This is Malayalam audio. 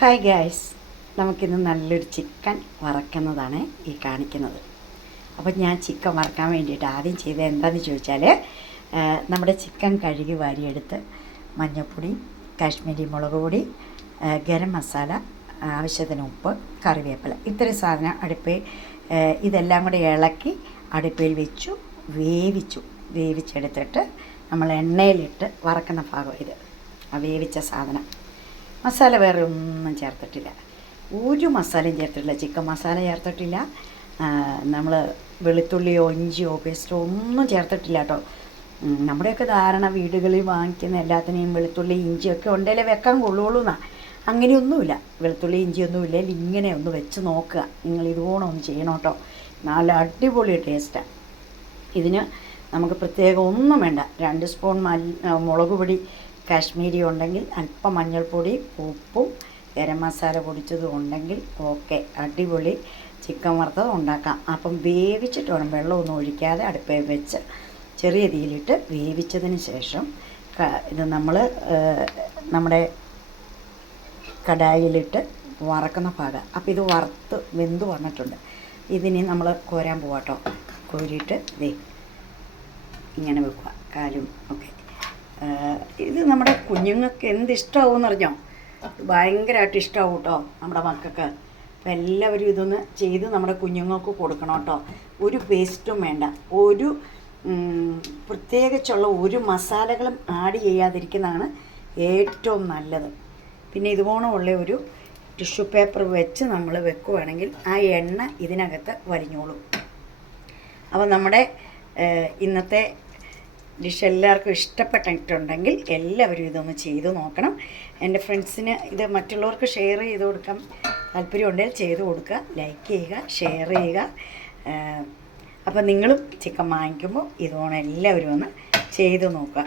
ഹായ് ഗായ്സ്, നമുക്കിന്ന് നല്ലൊരു ചിക്കൻ വറക്കുന്നതാണ് ഈ കാണിക്കുന്നത്. അപ്പോൾ ഞാൻ ചിക്കൻ വറക്കാൻ വേണ്ടിയിട്ട് ആദ്യം ചെയ്തത് എന്താണെന്ന് ചോദിച്ചാൽ, നമ്മുടെ ചിക്കൻ കഴുകി വാരിയെടുത്ത് മഞ്ഞൾപ്പൊടി, കാശ്മീരി മുളക് പൊടി, ഗരം മസാല, ആവശ്യത്തിന് ഉപ്പ്, കറിവേപ്പില, ഇത്രയും സാധനം ഇതെല്ലാം കൂടെ ഇളക്കി അടുപ്പിൽ വെച്ചു വേവിച്ചെടുത്തിട്ട് നമ്മൾ എണ്ണയിലിട്ട് വറക്കുന്ന ഭാഗം ഇത്. ആ വേവിച്ച സാധനം, മസാല വേറെ ഒന്നും ചേർത്തിട്ടില്ല, ഒരു മസാലയും ചേർത്തിട്ടില്ല. ചിക്കൻ മസാല ചേർത്തിട്ടില്ല, നമ്മൾ വെളുത്തുള്ളിയോ ഇഞ്ചിയോ പേസ്റ്റോ ഒന്നും ചേർത്തിട്ടില്ല കേട്ടോ. നമ്മുടെയൊക്കെ ധാരണ വീടുകളിൽ വാങ്ങിക്കുന്ന എല്ലാത്തിനെയും വെളുത്തുള്ളി ഇഞ്ചിയൊക്കെ ഉണ്ടെങ്കിലേ വെക്കാൻ കൊള്ളുള്ളൂ എന്നാണ്. അങ്ങനെയൊന്നുമില്ല, വെളുത്തുള്ളി ഇഞ്ചിയൊന്നുമില്ല. ഇങ്ങനെ ഒന്ന് വെച്ച് നോക്കുക, നിങ്ങൾ ഇതുപോലെ ഒന്ന് ചെയ്യണം കേട്ടോ. നല്ല അടിപൊളി ടേസ്റ്റാണ് ഇതിന്. നമുക്ക് പ്രത്യേകം ഒന്നും വേണ്ട. 2 സ്പൂൺ മുളക് പൊടി കാശ്മീരി ഉണ്ടെങ്കിൽ, അല്പം മഞ്ഞൾപ്പൊടി, ഉപ്പും ഗരം മസാല പൊടിച്ചതും ഉണ്ടെങ്കിൽ ഓക്കെ, അടിപൊളി ചിക്കൻ വറുത്തത് ഉണ്ടാക്കാം. അപ്പം വേവിച്ചിട്ട് വേണം, വെള്ളമൊന്നും ഒഴിക്കാതെ അടുപ്പിൽ വെച്ച് ചെറിയ തീയിലിട്ട് വേവിച്ചതിന് ശേഷം ഇത് നമ്മൾ നമ്മുടെ കടായിലിട്ട് വറക്കുന്ന ഭാഗം. അപ്പോൾ ഇത് വറുത്ത് വെന്ത് വന്നിട്ടുണ്ട്. ഇതിനി നമ്മൾ കോരാൻ പോവാട്ടോ. കോരിയിട്ട് ഇങ്ങനെ വെക്കുക, കാലും ഒക്കെ. ഇത് നമ്മുടെ കുഞ്ഞുങ്ങൾക്ക് എന്തിഷ്ടമാവുമെന്ന് അറിഞ്ഞോ? ഭയങ്കരമായിട്ട് ഇഷ്ടമാവും കേട്ടോ നമ്മുടെ മക്കൾക്ക്. അപ്പോൾ എല്ലാവരും ഇതൊന്ന് ചെയ്ത് നമ്മുടെ കുഞ്ഞുങ്ങൾക്ക് കൊടുക്കണം കേട്ടോ. ഒരു പേസ്റ്റും വേണ്ട, ഒരു പ്രത്യേകിച്ചുള്ള ഒരു മസാലകളും ആഡ് ചെയ്യാതിരിക്കുന്നതാണ് ഏറ്റവും നല്ലത്. പിന്നെ ഇതുപോലുള്ള ഒരു ടിഷ്യൂ പേപ്പർ വെച്ച് നമ്മൾ വെക്കുകയാണെങ്കിൽ ആ എണ്ണ ഇതിനകത്ത് വലിഞ്ഞോളും. അപ്പോൾ നമ്മുടെ ഇന്നത്തെ ഡിഷ് എല്ലാവർക്കും ഇഷ്ടപ്പെട്ടിട്ടുണ്ടെങ്കിൽ എല്ലാവരും ഇതൊന്ന് ചെയ്ത് നോക്കണം. എൻ്റെ ഫ്രണ്ട്സിന് ഇത് മറ്റുള്ളവർക്ക് ഷെയർ ചെയ്ത് കൊടുക്കാൻ താല്പര്യമുണ്ടെങ്കിൽ ചെയ്ത് കൊടുക്കുക, ലൈക്ക് ചെയ്യുക, ഷെയർ ചെയ്യുക. അപ്പോൾ നിങ്ങളും ചിക്കൻ വാങ്ങിക്കുമ്പോൾ ഇതുപോലെ എല്ലാവരും ഒന്ന് ചെയ്ത് നോക്കുക.